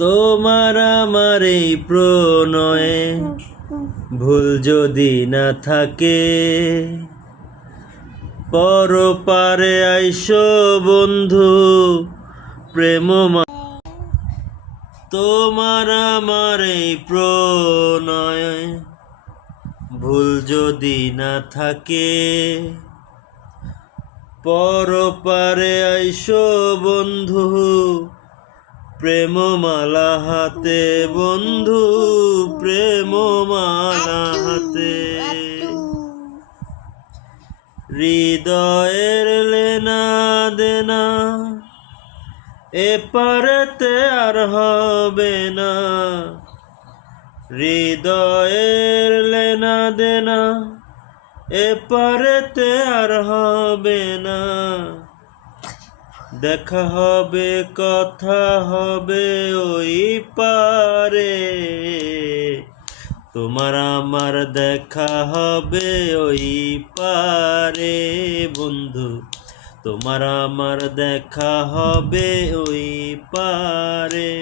তোমার আমার এই প্রণয়ে ভুল যদি না থাকে, পরপারে আইসো বন্ধু প্রেম। তোমার আমার এই প্রণয়ে ভুল যদি না থাকে, পরপারে আইসো বন্ধু প্রেমমালা হাতে, বন্ধু প্রেমমালা হাতে। হৃদয়ের লেনা দেনা এপারেতে আর হবে না, হৃদয়ের লেনা দেনা এপারেতে আর হবে না। দেখা হবে কথা হবে ওই পারে, তোমার আমার দেখা হবে ওই পারে বন্ধু, তোমার আমার দেখা হবে ওই পারে।